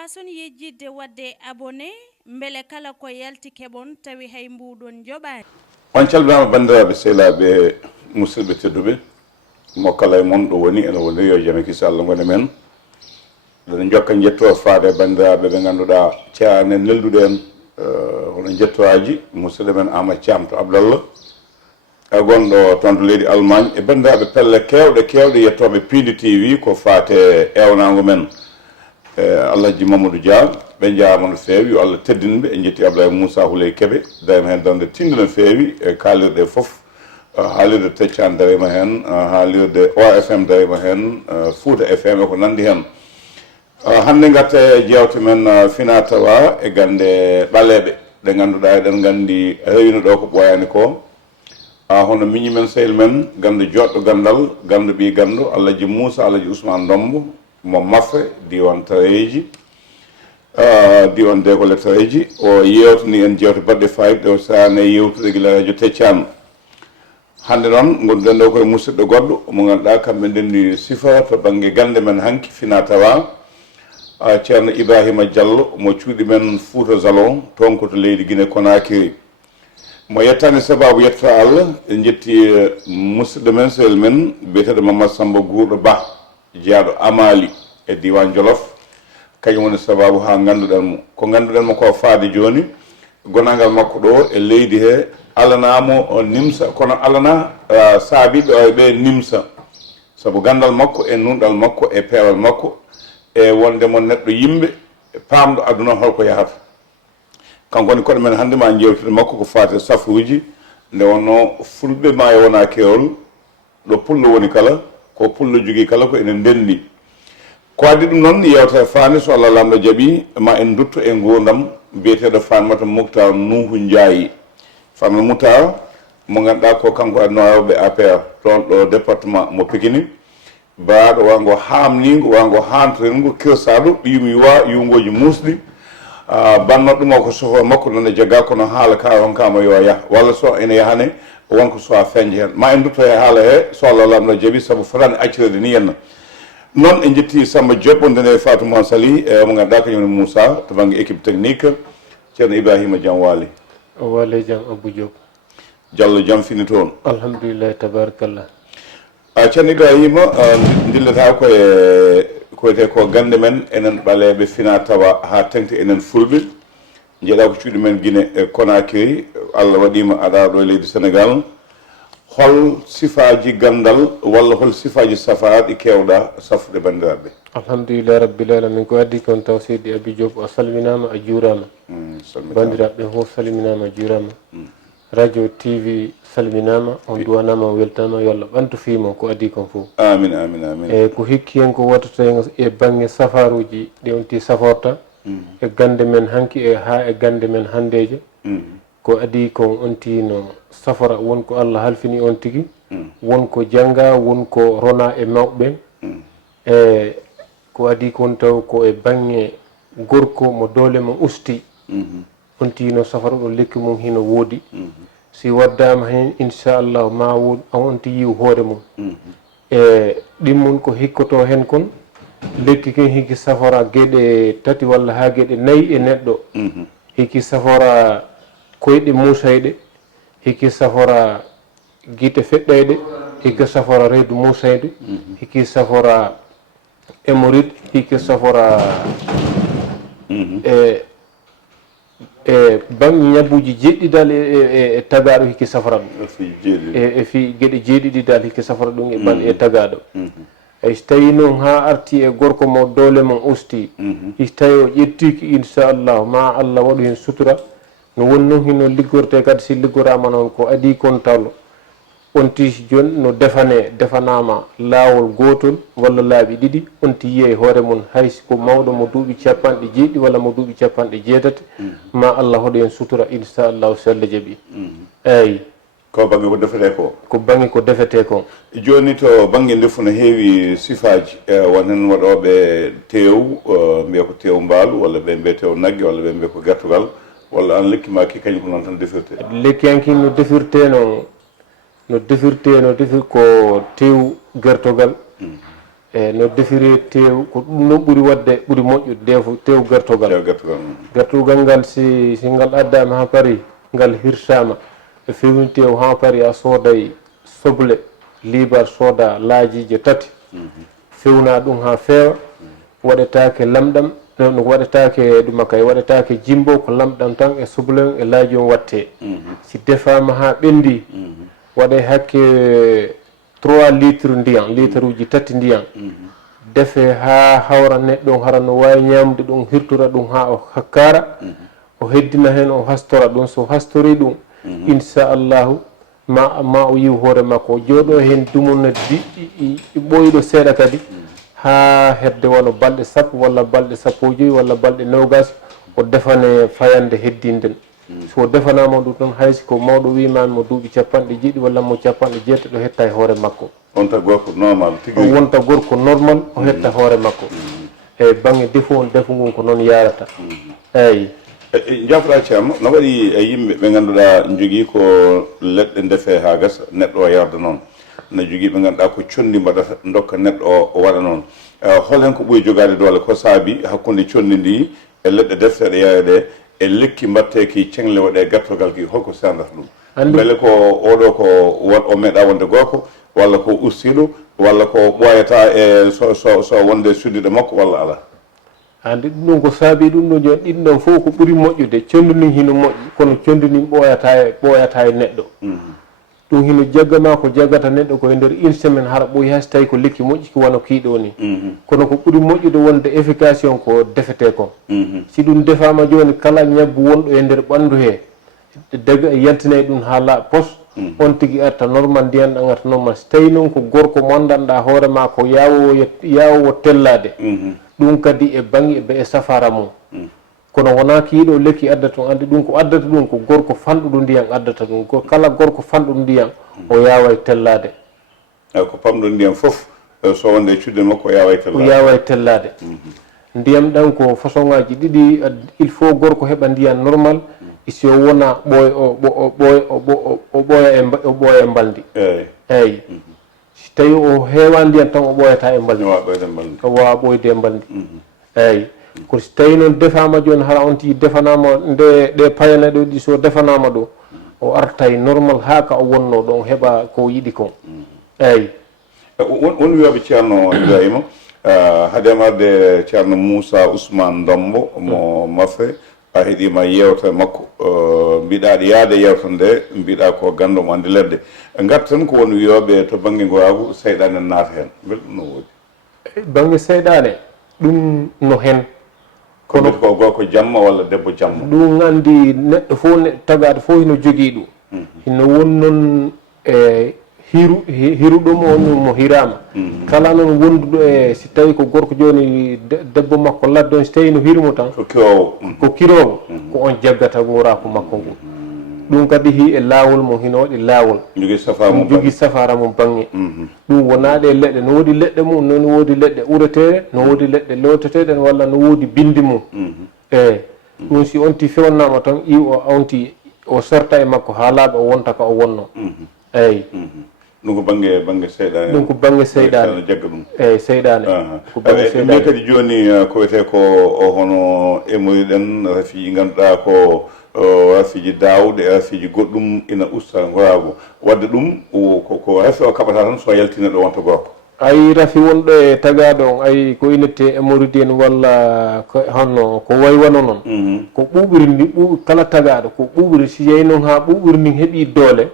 mbason yejjidde wadde abonné mbele kala ko yalti keɓon tawi hay mbuɗon joɓani on calminama bandiraɓe sehlaɓe musidɓe tedduɓe mo kala e moon ɗo woni ene woni yo jaame kisa Allah gone men ɗen jokka jetto faade bandiraɓe ɓe ganduɗa ceane nelduɗe en hono jettoraji musidɗo men Amadou Thiam to Abdallah gonɗo toon to leydi Allemagne e bandiraɓe pelle kewɗe yettoɓe Pindi TV ko fate ewnago men Alhaji Mamadou Dia ɓe jaama no feewi yo Allah teddinɓe e jetti Abdoulaye Moussa Houleye Kébé darima hen dande tinde no feewi e kaalirɗe foof haalirde Teccane darima hen haalirde OFM darima hen Fouta FM e ko nandi hen hande gatta e jewte men fina tawa e gande ɓaleɓe ɗe ganduɗa eɗen gandi rewino ɗo ko ɓoyani ko hono miñi men sehil men gande joɗɗo gandal gande ɓi gandu Alhaji Moussa Alhaji Ousmane Dombo mo Mafre diwan tareji diwan degole tareji o yewtani en jewte baɗɗe fayida ɗe o sane yewtude gila radio Teccane hande noon gonɗen ɗo koye musidɗo goɗɗo mo ganduɗa kamɓe ndenni sifa to banggue gande men hanki fina tawa ceerno Ibrahima Diallo mo cuuɗi men Fouta Zalon toon koto leydi Guinée Conakry mo yettani sababu yetta Allah en jetti musidɗo men sehil men biyeteɗo Mamadou Samba Gourɗo Ba jeyaɗo Amali e diwan Jolof kañum woni sababu ha ganduɗen mo ko ganduɗen mo ko faade joni gonagal makko ɗo e leydi he alanamo o nimsa kono alana saabiɓe ɓe nimsa saabu gandal makko e nunɗal makko e peewal makko e wondemo neɗɗo yimɓe pamɗo aduna holko yahata kanko woni koɗo men hande ma jewtude makko ko fate safuji nde wonno fulɓe ma e wona kewol ɗo pullo woni kala ko pullo jogui kala ko enen ndendi ko addi ɗum noon yewte fani so Allah lamɗo jaaɓi ma en dutto e gurdam biyeteɗo Fatmata Moukhtar Nuhu Ndiaye Fatmata Moukhtar mo ganduɗa ko kanko adno rewɓe APR toon ɗo département mo Pikine baaɗo wango hamnigo wango hantorengo kirsaɗo ɓiyum yuwa yungoji musɗi banno ɗum o ko soho makko none jagga kono haala ka ronkama yo yah walla so ene yahane wonko sowa feñde hen ma en dutto e haala he so Allah lamɗo jaaɓi saabu fotani accirede ni henna noon en jetti Samba Diop ndene Fatouma Sali mo ganduɗa kañum Moussa to banggue équipe technique ceerno Ibrahima Diam Waly Waly Diam Abou Diop Diallo jaam fini toon alhamdulillah tabarakallah ceerno Ibrahima dillata koye koyete ko gande men enen ɓaleɓe fina tawa ha tengti enen fulɓe jeeɗa ko cuuɗi men Guinée e Conakry Allah waɗima aɗa ɗo e leydi Sénégal hol sifaji gandal walla hol sifaji safaraɗi kewɗa safude bandiraɓe alhamdulillah rabbil alamin ko addi kon taw seydi Abou Diop a salminama a juurama bandiraɓe fof salminama a juurama radio TV salminama on duwanama o weltama yo Allah ɓantu fimo ko addi kon fof amin amin amin e ko hikki hen ko wattata e banggue safaruji ɗi on ti saforta e gande men hanki e ha e gande men handeje ko adi ko on tino safara wonko Allah halfini on tigi wonko jangga wonko rona e mawɓe e ko adi kon taw ko e banggue gorko mo doole mo usti on tino safara ɗo lekki mum hino woodi si waddama hen inchallah ma wod on ti yiw hoore mum e ɗimmum ko hikkoto hen kon lekki ken hikki safara gueɗe tati walla ha gueɗe nayyi e neɗɗo hikki safara koyɗe musayɗe hikki safara guite feɗɗayɗe hikki safara reedu musaydu hikki safara hémorroïde hikki safara e banggue ñabbuji jeɗɗidal e tagaɗo hikki safara ɗum e fi gueɗe jeeɗiɗi hikki safara ɗum e ban e tagaɗoey so tawi noon ha arti e gorko mo doole mon usti so tawi o ƴettiki inchallah ma Allah waɗu hen sutura no woni noon hino liggorte kadi si liggorama noon ko adi kon tawlo on tisi joni no defanama laawol gotol walla laaɓi ɗiɗi on ti yiye hoore mon haysi ko mawɗo mo duuɓi capanɗe jeeɗiɗi walla mo duuɓi capanɗe jeetati ma Allah hoɗo hen sutura inchallahu so Allah jaaɓi eyyi ko banggue ko defete ko banggue ko defete ko joni to banggue ndefu no heewi sifaji wonen waɗoɓe tew mbiya ko tew mbaalu walla ɓe mbiya tew naggue walla ɓe mbiya ko gertogal walla an lekki ma ki kañum ko noon tan defirte lekki hanki no defirte ko tew gertogal no defire tew ko ɗum noon ɓuri wadde ɓuri moƴƴude tew gertogal gertogal ngal si ngal addama ha paari ngal hirtama e fewni tew ha paari a sooday soble libar sooda laajije 3 fewna ɗum ha feewa waɗetake lamɗam no waɗetake ɗuma kay waɗetake jimbo ko lamɗam tan e soble on e laaji on watte si defama ha ɓendi waɗe hakke 3 litre ndiyam litre uji 3 ndiyam defe ha hawra neɗɗo on hara no wawi ñamde ɗum hirtora ɗum ha o hakkara o heddina hen o hastora ɗum so hastori ɗum inchallahu ma o yiw hoore makko o jooɗo hen dumuna ɓoyiɗo seeɗa kadi ha hedde wona balɗe 10 walla balɗe 15 walla balɗe 20 o defane fayande heddinden so defanama ɗum ɗon haysi ko mawɗo wimami mo duuɓi 50 walla mo 60 ɗo hetta e hoore makko wonta gorko normal tigi wonta gorko normal o hetta hoore makko eyyi banggue defu on defu ngun ko noon yarata eyyi jafra ceerno no waɗi e yimɓe ɓe ganduɗa jogui ko leɗɗe ndefe ha gasa neɗɗo o yarda noon no jogui ɓe ganduɗa ko condi mbaɗata dokka neɗɗo o waɗa noon holen ko ɓuuri jogade doole ko saabi hakkude condi ndi e leɗɗe defteɗe yaade e lekki mbatteki cengle waɗe gartogal ki holko sandata ɗum beele ko oɗo ko o meeɗa wonde gorko walla ko ustiɗo walla ko ɓoyata e so wonde suddiɗe makko walla ala andi ɗum ɗon ko saabi ɗum ɗo joni ɗin ɗon fof ko ɓuuri moƴƴude conndini hino moƴƴi kono conndini ɓooyata e neɗɗo ɗum hino jaggama ko jaggata neɗɗo koye nder 1 semaine hara ɓooyi hay so tawi ko lekki moƴƴi ko wona kiiɗo ni kono ko ɓuuri moƴƴude wonde efficace on ko defete ko si ɗum defama joni kala ñabbu wonɗo e nder ɓandu he daga yaltinayi ɗum ha laaɓa pos on tigui arta normal ndiyan ɗan arta normal so tawi noon ko gorko mo andanɗa hoore ma ko yawowo tellade ɗum kadi e banggue e safara mum kono wona kiiɗo lekki addata on andi ɗum ko addata ɗum ko gorko fanɗuɗo ndiyan addata ɗum ko kala gorko fanɗuɗo ndiyan o yawa tellade ko pamɗo ndiyan foof so wonde cudde makko o yawa tellade ndiyam ɗan ko façon ngaji ɗiɗi il faut gorko heɓa ndiyan normal so wona o ɓooya e mbaldi eyyi so tawi o heewa ndiyan tan o ɓooyata e mbaldi o wawa ɓoyde e mbaldi eyyi ko so tawi noon defama joni hara on tigui defanama ɗe payane ɗo ɗi so defanama ɗo o artay normal ha ka o wonno ɗon heɓa ko yiɗi ko eyyi won wiyoɓe ceerno ibrahima haadema arde ceerno Moussa Ousmane Dombo mo Mafé a heeɗima yewta makko mbiɗa aɗa yaade yewta nde mbiɗa ko gando mo andi ledde gatta tan ko won wiyoɓe to banggue gowagu seyɗane naata hen beele ɗum no woodi banggue seyɗane ɗum no hen kono ko gorko jamma walla debbo jamma ɗum andi neɗɗo fof tagaɗo fof hino jogui ɗum hino won noon e hiruɗomo on mo hirama kala noon wonduɗo e si tawi ko gorko joni debbo makko ladde on si tawi no hirmo tan ko kirowo ko on jaggata wurako makko ngu ɗum kadi hi e laawol mo hino waɗi laawol jogui safara mum banggue ɗum wonaɗe e leɗɗe no woodi leɗɗe mum noon woodi leɗɗe ureteɗe no woodi leɗɗe lewteteɗe walla no woodi bindi mum eyyi ɗum si on ti fewnama tan iw o onti o sorta e makko ha laaɓa o wonta ka o wonno eyyi ɗum ko banggue seyɗane ɗum ko banggue seyɗane jagga ɗum eyyi seyɗane ko banggue seyɗane mi kadi joni ko wiyete ko hono emoyiɗen rafiji ganduɗa ko rafiji dawde e rafiji goɗɗum ina usta gorago wadde ɗum ko rafi o kaɓata tan so yaltina ɗo wonta gorko ayi rafi wonɗo e tagaɗo on ayi ko inete hémorroïde en walla honno ko way wano noon ko ɓuɓirndi kala tagaɗo ko ɓuɓiri si yeyi noon ha ɓuɓirndi heeɓi doole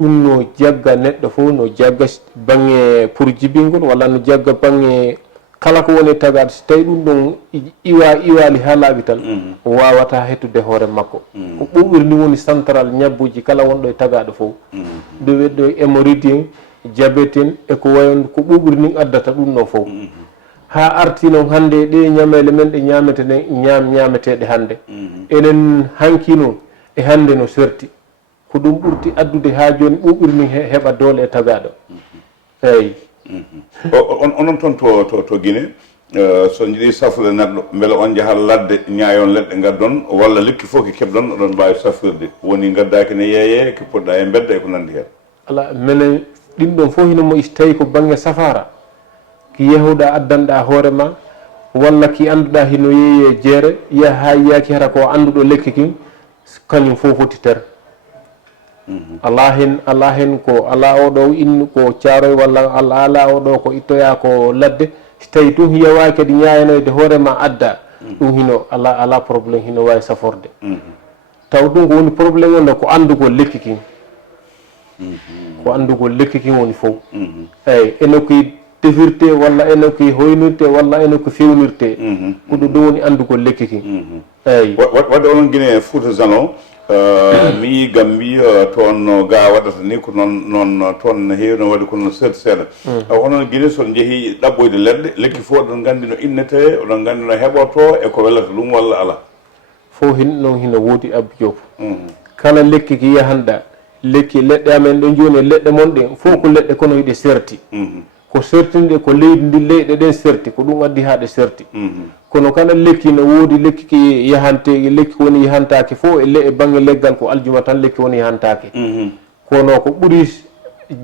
ɗum no jagga neɗɗo fof no jagga banggue pour jibingol walla no jagga banggue kala ko woni tagaɗo so tawi ɗum ɗon iwali ha laaɓi tan o wawata hettude hoore makko ko ɓuɓirndi woni central ñabbuji kala wonɗo e tagaɗo fof ɗo weɗɗo hémorroïde en diabète en e ko wayon ko ɓuɓirndi addata ɗum ɗon fof ha arti noon hande ɗe ñamele men ɗe ñamete ɗe ñameteɗe hande enen hanki noon e hande no serti ko ɗum ɓurti addude ha joni ɓuɓirni heɓa doole e tagaɗo eyyi onon toon to Guinée so jiiɗi safrude neɗɗo beele on jaaha ladde ñaayon leɗɗe gaddon walla lekki fof ki keɓɗon oɗon mbawi safrude woni gaddaki ne yeeye ko poɗɗa e bedda e ko nandi hen ala minen ɗin ɗon fof hino mo so tawi ko banggue safara ki yahuɗa addanɗa hoore ma walla ki annduɗa hino yeeye jeere yaha yaki hara ko annduɗo lekki kin kañum fof foti ter ala hen ko ala oɗo innu ko caaroy walla ala oɗo ko ittoya ko ladde so tawi ɗum yawawi kadi ñayanoyde hoorema adda ɗum hino ala probléme hino wawi saforde taw ɗum ko woni probléme on ko andugol lekki kin ko andugol lekki kin woni fof eyyi eno koye defirte walla eno koye hoynirte walla eno ko fewnirte ko ɗum woni andugol lekki kin eyyi wadde onon guine Fouta Zano mi yi Gambi toon ga waɗata ni ko noon toon no heewi no waɗi kono seeɗa seeɗa onon guine son jeehi ɗaɓɓoyde leɗɗe lekki fof oɗon gandi no innete oɗon gandi no heɓoto e ko welata ɗum walla ala fof noon hino woodi Abdou Diop kala lekki ki yahanɗa lekki leɗɗe amen ɗo joni leɗɗe mon ɗen fof ko leɗɗe kono hiɗe serti ko sertinde ko leydi ndi leyɗe ɗen serti ko ɗum addi ha ɗe serti kono kala lekki no woodi lekki ki yahante lekki woni yahantake fof e banggue leggal ko aljuma tan lekki woni yahantake kono ko ɓuuri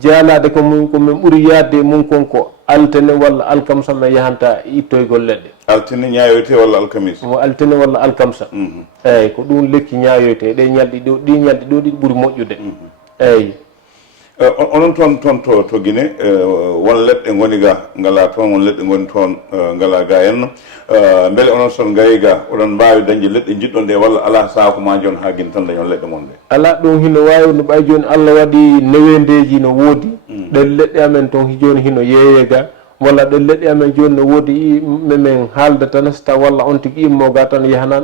jaalade ko min ɓuuri yaadde mum kon ko altene walla alkamsa ma yahanta ittoygol leɗɗe altine ñayoyte walla alkamisa mo altene walla alkamsa eyyi ko ɗum lekki ñayoyte ɗi ñalɗi ɗo ɗi ɓuuri moƴƴude eyyi onon toon to Guinée won leɗɗe goni ga ngala toon won leɗɗe goni toon ngala ga henno beele onon son gayi ga oɗon mbawi dañde leɗɗe jiɗɗon ɗe walla ala saako ma jon ha guine tan dañon leɗɗe mon ɗe ala ɗum hino wawi no ɓay joni Allah waɗi newendeji no woodi ɗen leɗɗe amen toon joni hino yeeye ga walla ɗen leɗɗe amen joni no woodi men haalda tan so taw walla on tigui immoga tan yana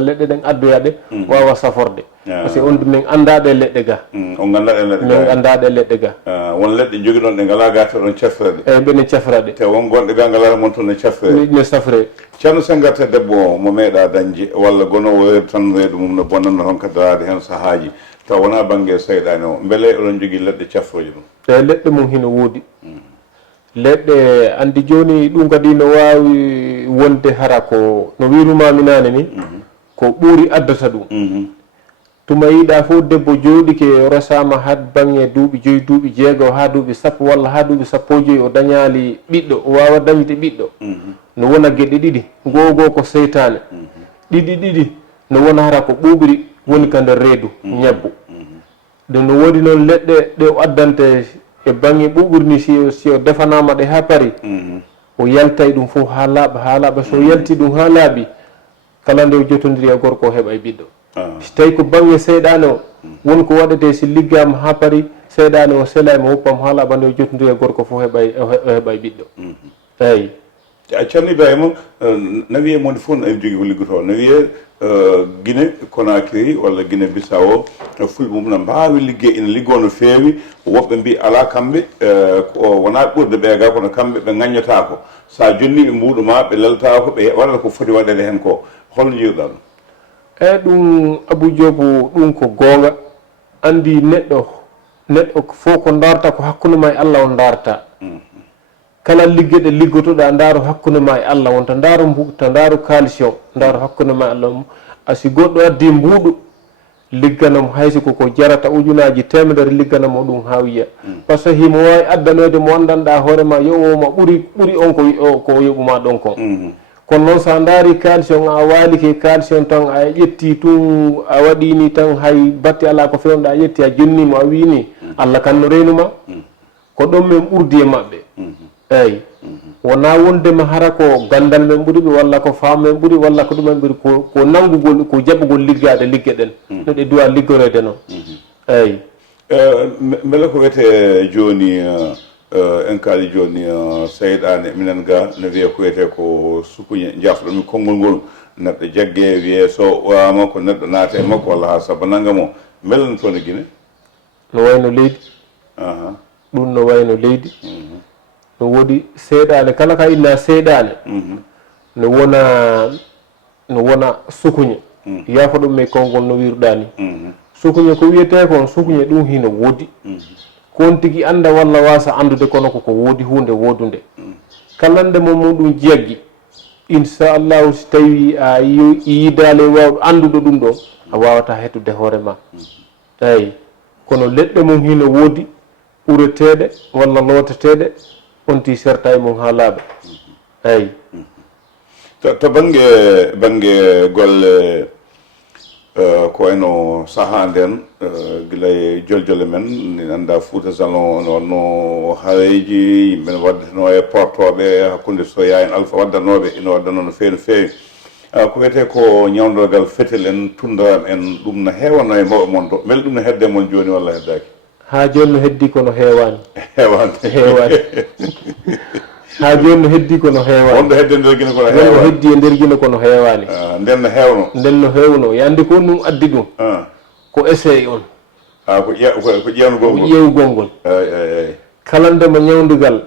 leɗɗe ɗen addoya ɗe wawa saforde par ce que on min andaɗe leɗɗe ga on gandaɗe leɗɗe min andaɗe leɗɗe ga won leɗɗe joguiɗon ɗe ngala ga toɗon cefreɗe eyyi ɓene cefraɗe te won gonɗe ga ngala mon toon ne cefre ne safre ceerno Sengate debbo mo meeɗa dañde walla gonowo reedu tan reedu mum no bonnanno toon kaddarade hen sahaji taw wona banggue seyɗani o beele oɗon jogui leɗɗe cefroje ɗum eyyi leɗɗe mum hino woodi leɗɗe andi joni ɗum kadi no wawi wonde hara ko no wirumami nane ni ko ɓuuri addata ɗum tuma yiɗa fof debbo jooɗike o resama had bangge duuɓi 5 duuɓi 6 ha duuɓi 10 walla ha duuɓi 15 o dañali ɓiɗɗo o wawa dañde ɓiɗɗo no wona gueɗe ɗiɗi goho ko seytane ɗiɗi no wona hara ko ɓuuɓiri woni ka nder reedu ñabbu ɗum no woodi noon leɗɗe ɗe o addante e bangge ɓuuɓirni si o defanama ɗe ha paari o yaltay ɗum fof ha laaɓa so yalti ɗum ha laaɓi kala nde o jotodiri e gorko o heɓa e ɓiɗɗo so tawi ko bangge seyɗane o wonko waɗete si liggama ha paari seyɗane o sela mo woppam ha laaɓa nde o jotodiri e gorko fof heɓa e ɓiɗɗo eyyi ceerno Ibrahima no wiye moni fof no jogui ko liggoto no wiye Guinée Conakry walla Guinée Bissau fulɓe mum no mbawi ligguey ina liggo no feewi woɓɓe mbi ala kamɓe ko wona ɓurde ɓe ga kono kamɓe ɓe gaññata ko sa jonniɓe mbuɗuma ɓe lelta ko ɓe waɗata ko foti waɗede hen ko holno jiiruɗa ɗum eyyi ɗum Abou Diop ɗum ko gonga andi neɗɗo fof ko darta ko hakkude ma e Allah on darta kala liggeɗe liggotoɗa ndaaru hakkude ma e Allah wonta ndaaru mbuɗta ndaaru calcium ndaaru hakkude ma e Allah asi goɗɗo addi mbuuɗu ligganamo haysi koko jarata ujunaji temedere ligganamo ɗum ha wiya par ce que himo wawi addanede mo andanɗa hoorema yowoma ɓuuri on ko yoɓuma ɗon kon kono noon sa daari calcium a walike calcium tan a ƴetti tun a waɗini tan hay batte ala ko fewnoɗa a ƴetti a jonnimo a wini Allah kan no reynuma ko ɗon min ɓurdi e maɓɓe eyyi wona wondema hara ko gandal men ɓuuri ɓe walla ko faam men ɓuuri walla ko ɗumen ɓuuri ko nanggugol ko jaɓugol liggade ligge ɗen no ɗe duwa liggorede noon eyyi beele ko wiyete joni en kaali joni seyɗane minen ga no wiye ko wiyete ko sukuñe jafɗomi konngol ngol neɗɗo jagge wiye so wama ko neɗɗo naate makko walla ha saabu nanggamo beele toon e Guinée no wayno leydi ɗum no wayno leydi no woodi seyɗane kala ka inna seyɗane no wona sukuñe yaafo ɗum e konngol no wiruɗa ni sukuñe ko wiyete kon sukuñe ɗum hino woodi kon tigui anda walla wasa andude kono koko woodi hunde woodude kala nde mo muɗum jaggi inchallahu so tawi a yidale wawɗo andude ɗum ɗo a wawata hettude hoore ma eyyi kono leɗɗe mum hino woodi ureteɗe walla looteteɗe on ti serta e mum ha laaɓa eyi to bange golle ko wayno sahaa nden gila e joljole men ni annda Fouta Salon no hareji yimɓe ne waddeteno e portoɓe hakkude soya en alpha waddanoɓe ina waddano no feewi no feewi ko wiyete ko ñawdogal fetel en tundaram en ɗum no heewano e mawɓe mon to beele ɗum no hedde mon joni walla heddaki ha joni no heddi kono heewani heewani ha joni no heddi kono heewani wonɗo hedde nder guine kono heewani no heddi e nder guine kono heewani nden no heewno heewno yande ko ɗum addi ɗum ko essai on ko ƴeewgol ƴeewgol ngol kala ndema ñawdugal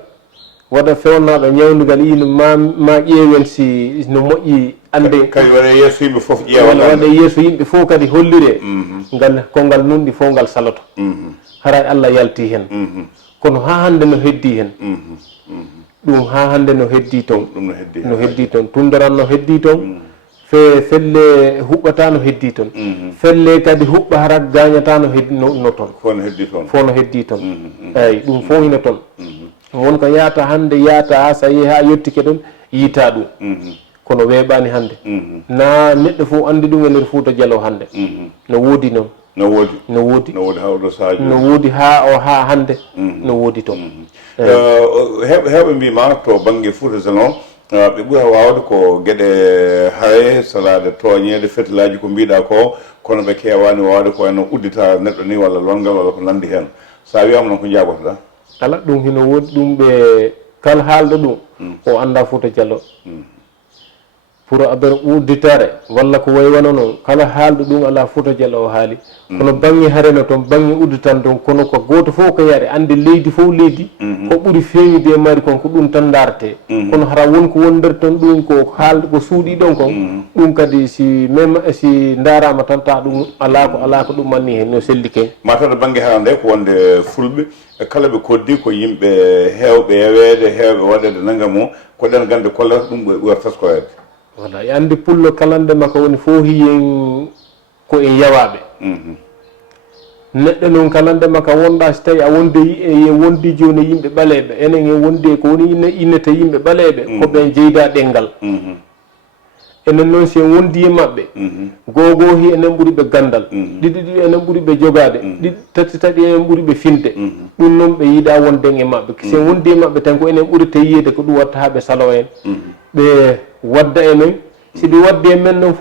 waɗa fewnaɗo ñawdugal ino ma ƴeewen si no moƴƴi ande kadi waɗa yeeso yimɓe fof ƴeewa waɗa yeeso yimɓe fof kadi hollire ngal kongal nunɗi fof ngal saloto haray Allah yalti hen kono ha hande no heddi hen ɗum ha hande no heddi toon no heddi toon tundaran no heddi toon felle huɓɓata no heddi toon felle kadi huɓɓa hara gañata no toon fo no heddi toon fo no heddi toon eyyi ɗum fof hino toon wonko yaata hande yaata ha sa yeehi ha yettike ɗon yiita ɗum kono weeɓani hande na neɗɗo fof andi ɗum e nder Fouta Dialo hande no woodi noon no woodi ha hande no woodi toon heɓe mbima to banggue Fouta Salon ɓe ɓuura wawde ko gueɗe haare salade tooñede fetilaji ko mbiɗa ko kono ɓe kewani wawde ko wayno uddita neɗɗo ni walla longal walla ko nandi hen sa wiyama noon ko jagotoɗa ala ɗum hino woodi ɗum ɓe kala haalɗo ɗum o anda Fouta Dialo pour aber udditare walla ko waywano noon kala haalɗo ɗum ala Fouta Dialo o haali kono bangi hareno toon bangi udditan toon kono ko goto fof ko yaare ande leydi fof leydi ko ɓuuri fewide e mari kon ko ɗum tan darete kono hara wonko woni nder toon ɗum ko haalde ko suuɗi ɗon kon ɗum kadi si darama tan ta ɗum ala ko ɗum manni hen no selli ken mataɗo bangue hara nde ko wonde fulɓe kala ɓe koddi ko yimɓe hewɓe yewede hewɓe waɗede nangam ko ɗen gande kollata ɗum ɓuurata taskoyede voilà e andi pullo kalande makko woni fof hiyen ko en yawaɓe neɗɗo noon kalande makka wonɗa so tawi a wondi joni yimɓe ɓaleɓe enen en wondi ko woni innete yimɓe ɓaleɓe ko ɓen jeyda ɗengal enen noon si en wondi e mabɓe gohi enen ɓuuri ɓe gandal ɗiɗi enen ɓuuri ɓe jogade tati enen ɓuuri ɓe finde ɗum noon ɓe yiiɗa wonden e mabɓe si en wondi e mabɓe tan ko enen ɓuurite yiyede ko ɗum watta ha ɓe salo en ɓe wadda e men si ɓe waddi e men noon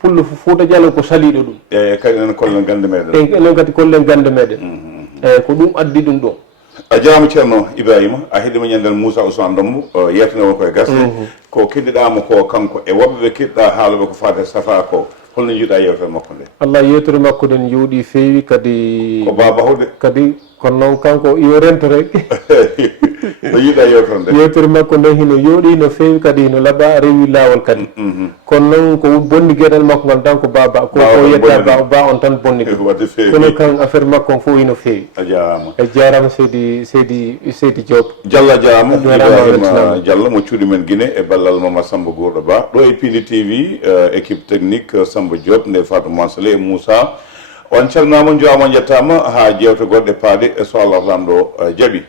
pullo Fouta Dialo ko saliɗo ɗum kadi enen kollen gande meɗen enen kadi kollen gande meɗen eyyi ko ɗum addi ɗum ɗo a jarama ceerno Ibrahima a heeɗima ñanden Moussa Ousmane Dombo yetinomo koye gasde ko keddiɗama ko kanko e woɓɓeɓe keddiɗa haaloɓe ko fate safa ko holno jiiɗa yewtere makko nde Allah yewtere makko nden jooɗi feewi kadi ko baba hawde kadi kono noon kanko yo rento rek no yiiɗa yewtere nde yewtere makko nde hino yooɗi no feewi kadi hino laaɓa rewi lawol kadi kono noon ko bonni gueɗal makko ngal tan ko baba ko yetta ba on tan bonni ɗum kono kan affaire makko fof hino feewi a jarama e jarama seydi Diop Diallo jarama Ibrahima Diallo mo cuuɗi men Guinée e ballal Mama Samba Gourɗo Ba ɗo e Pili TV équipe technique Samba Diop nde Fatou Mansale e Moussa on calminama joama jettama ha jewte goɗɗe paaɗe e so Allah tan ɗo jaaɓi